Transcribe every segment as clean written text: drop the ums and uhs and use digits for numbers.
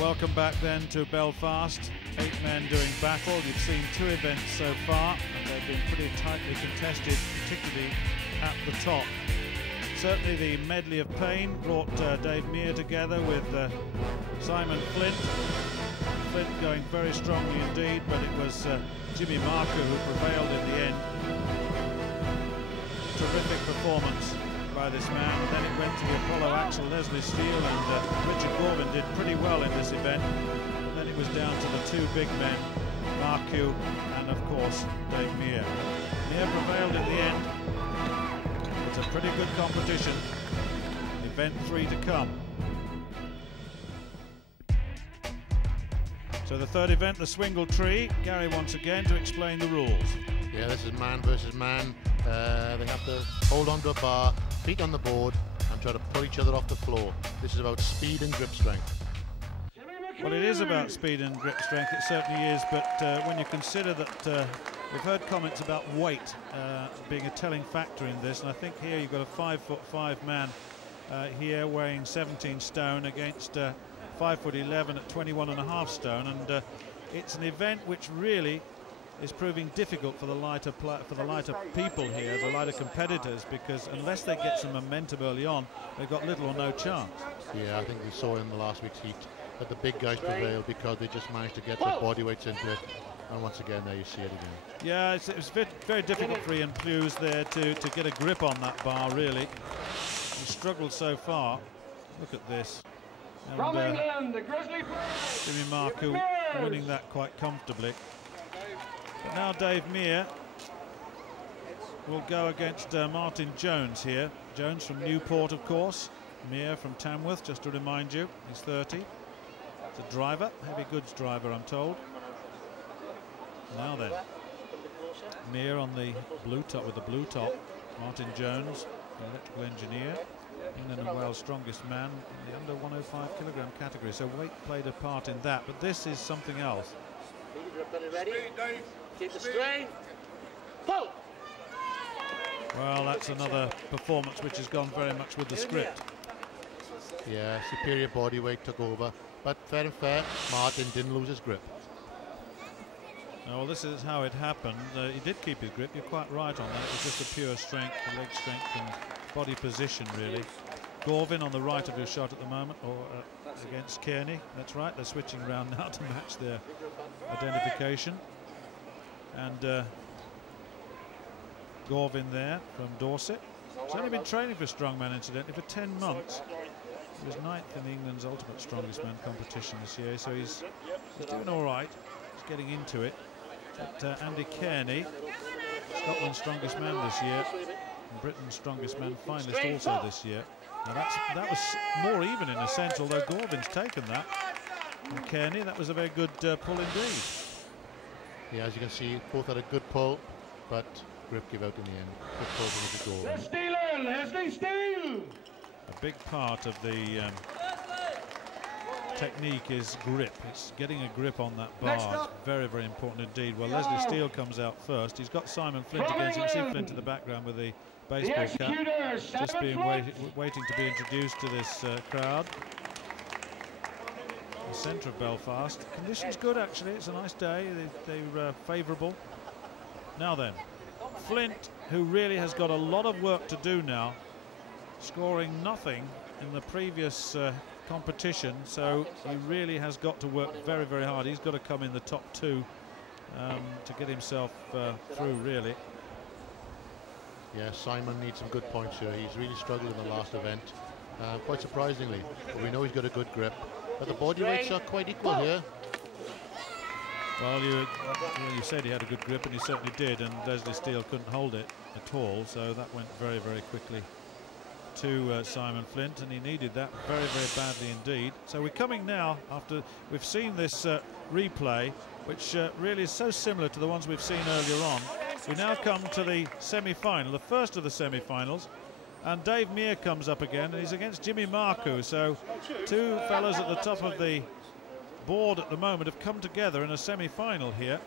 Welcome back then to Belfast. 8 men doing battle. You've seen 2 events so far, and they've been pretty tightly contested, particularly at the top. Certainly the medley of pain brought Dave Meir together with Simon Flint. Flint going very strongly indeed, but it was Jimmy Marker who prevailed in the end. Terrific performance by this man. And then it went to the Apollo Axel, Leslie Steele and Richard Gorvin did pretty well in this event. And then it was down to the 2 big men, Marku and of course Dave Meir. Meir prevailed in the end. It's a pretty good competition. Event 3 to come. So the 3rd event, the Swingle Tree. Gary once again to explain the rules. Yeah, this is man versus man. They have to hold onto a bar, feet on the board, and try to pull each other off the floor. This is about speed and grip strength. Well, it is about speed and grip strength, it certainly is, but when you consider that we've heard comments about weight being a telling factor in this, and I think here you've got a 5'5" man here weighing 17 stone against 5'11" at 21.5 stone, and it's an event which really is proving difficult for the lighter people here, the lighter competitors, because unless they get some momentum early on, they've got little or no chance. Yeah, I think we saw in the last week's heat that the big guys prevailed because they just managed to get their body weights into it. And once again, there you see it again. Yeah, it was very difficult for Ian Plews there to get a grip on that bar, really. He struggled so far. Look at this. And, From England, the Grizzly Jimmy Marku winning that quite comfortably. But now Dave Meir will go against Martin Jones here. Jones from Newport, of course. Meir from Tamworth, just to remind you. He's 30. It's a driver, heavy goods driver, I'm told. Now then, Meir on the blue top with the blue top. Martin Jones, the electrical engineer. England and Wales' strongest man in the under 105 kilogram category. So weight played a part in that, but this is something else. Keep the strain. Well, that's another performance which has gone very much with the script. Yeah, superior body weight took over, but fair and fair, Martin didn't lose his grip. Well, this is how it happened. He did keep his grip, you're quite right on that. It was just a pure strength, leg strength and body position, really. Gorvin on the right of your shot at the moment, or against Kearney. That's right, they're switching around now to match their identification. And Gorvin there from Dorset. He's only been training for strongman, incidentally, for 10 months. He was 9th in England's Ultimate Strongest Man competition this year, so he's doing all right. He's getting into it. But Andy Kearney, Scotland's strongest man this year, and Britain's strongest man finalist also this year. Now that was more even in a sense, although Gorvin's taken that. And Kearney, that was a very good pull indeed. Yeah, as you can see, both had a good pull, but grip gave out in the end. Good pull from the Gorvin. Leslie Steele! A big part of the technique is grip. It's getting a grip on that bar. It's very, very important indeed. Well, Leslie Steele comes out first. He's got Simon Flint against him. You see Flint in the background with the baseball cap, just being waiting to be introduced to this crowd. The centre of Belfast. Conditions good, actually. It's a nice day. They're favourable. Now then, Flint, who really has got a lot of work to do now, scoring nothing in the previous competition, so he really has got to work very, very hard. He's got to come in the top 2 to get himself through, really. Yeah, Simon needs some good points here. He's really struggled in the last event, quite surprisingly. But we know he's got a good grip, but the body weights are quite equal here. Well, you said he had a good grip, and he certainly did, and Leslie Steele couldn't hold it at all, so that went very, very quickly to Simon Flint, and he needed that very, very badly indeed. So we're coming now, after we've seen this replay, which really is so similar to the ones we've seen earlier on. We now come to the semi-final, the first of the semi-finals, and Dave Meir comes up again, and he's against Jimmy Marku. So 2 fellows at the top of the board at the moment have come together in a semi-final here,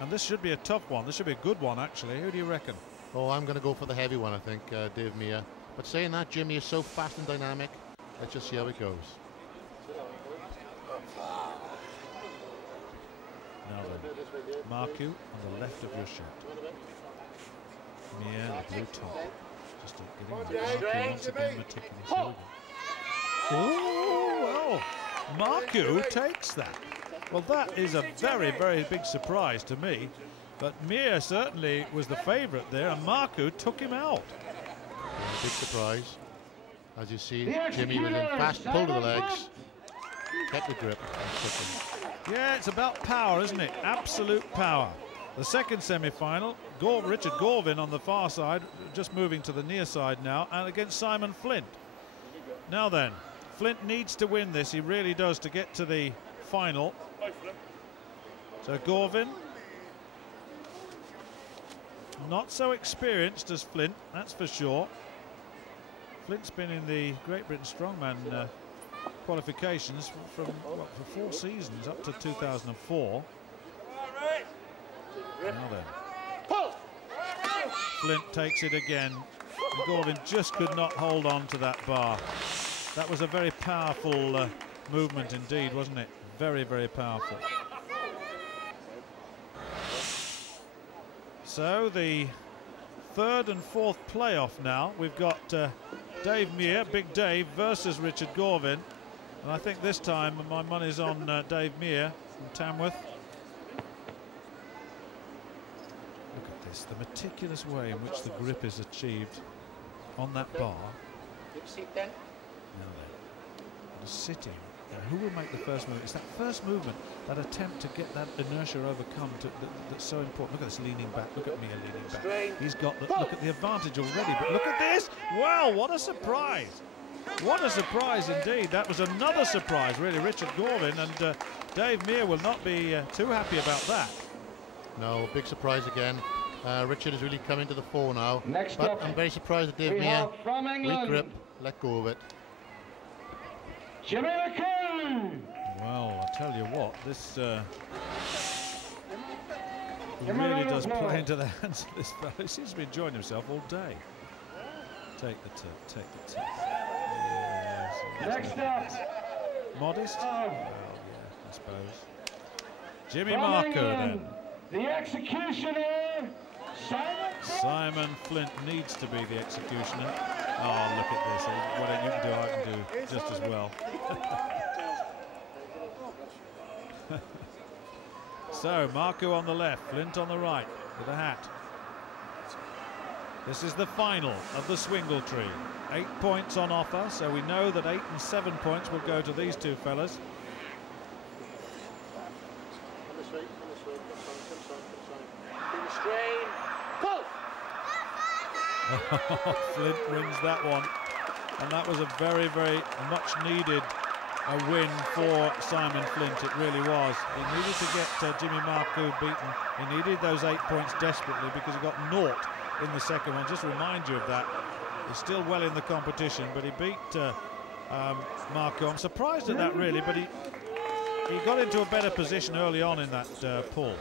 and this should be a tough one. This should be a good one, actually. Who do you reckon? Oh, I'm going to go for the heavy one, I think, Dave Meir. But saying that, Jimmy is so fast and dynamic. Let's just see how it goes. Now then, Marku on the left of your shot. Mir, the blue top. Just getting Marku once again meticulously. Oh, well, Marku takes that. Well, that is a very, very big surprise to me. But Mir certainly was the favourite there, and Marku took him out. Yeah, big surprise. As you see, Jimmy was in fast pull to the legs, kept the grip, and took him. Yeah, it's about power, isn't it? Absolute power. The second semi-final, Richard Gorvin on the far side, just moving to the near side now, and against Simon Flint. Now then, Flint needs to win this, he really does, to get to the final. So Gorvin, not so experienced as Flint, that's for sure. Flint's been in the Great Britain Strongman qualifications for 4 seasons, up to 2004. Now then, Flint takes it again. And Gorvin just could not hold on to that bar. That was a very powerful movement indeed, wasn't it? Very, very powerful. So the third and fourth playoff now. We've got Dave Mir, Big Dave, versus Richard Gorvin. And I think this time my money's on Dave Mir from Tamworth. Look at this, the meticulous way in which the grip is achieved on that bar. Now then, just sitting. Now, who will make the first movement? It's that first movement, that attempt to get that inertia overcome that's so important. Look at this leaning back. Look at Mir leaning back. He's got the, look at the advantage already, but look at this. Wow, what a surprise. What a surprise indeed. That was another surprise, really. Richard Gorvin, and Dave Mir will not be too happy about that. No, big surprise again. Richard has really come into the fore now. Next but up, I'm very surprised that Dave Mir, from England, weak grip, let go of it. Jimmy McCoo. Well, I tell you what, this really does play into the hands of this fellow. He seems to be enjoying himself all day. Take the tip, take the tip. Yes, Next up, modest? Well, yeah, I suppose. Jimmy from Marku England, then. the executioner, Simon Flint needs to be the executioner. Oh, look at this. What you can do, I can do just as well. So, Marku on the left, Flint on the right with a hat. This is the final of the Swingle Tree. 8 points on offer, so we know that 8 and 7 points will go to these two fellas. Flint wins that one, and that was a very, very much needed win for Simon Flint. It really was. He needed to get Jimmy Marku beaten. He needed those 8 points desperately because he got naught in the second one. Just remind you of that. He's still well in the competition, but he beat Marku. I'm surprised at that really, but he got into a better position early on in that pull.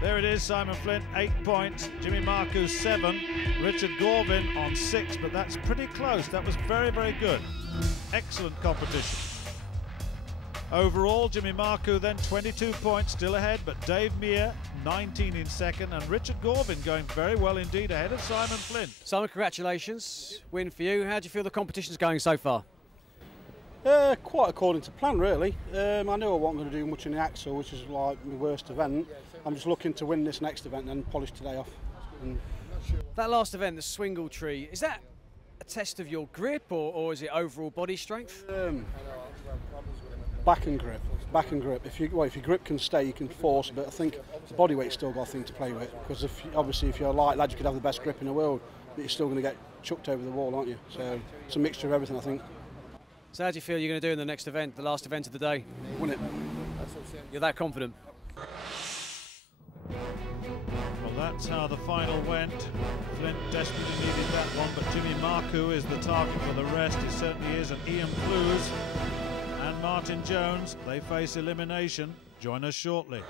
There it is, Simon Flint, 8 points, Jimmy Marku 7, Richard Gorvin on 6, but that's pretty close. That was very, very good. Excellent competition. Overall, Jimmy Marku then 22 points, still ahead, but Dave Mir 19 in second, and Richard Gorvin going very well indeed, ahead of Simon Flint. Simon, congratulations. Win for you. How do you feel the competition's going so far? Quite according to plan, really. I knew I wasn't going to do much in the Axel, which is like my worst event. I'm just looking to win this next event and polish today off. And that last event, the Swingle Tree, is that a test of your grip or is it overall body strength? Back and grip. Back and grip. If your grip can stay, you can force, but I think the body weight's still got a thing to play with. Because obviously, if you're a light lad, you could have the best grip in the world, but you're still going to get chucked over the wall, aren't you? So it's a mixture of everything, I think. So how do you feel you're going to do in the next event, the last event of the day? Win it. You're that confident? Well, that's how the final went. Flint desperately needed that one, but Jimmy Marku is the target for the rest. It certainly is. And Ian Plews and Martin Jones, they face elimination. Join us shortly.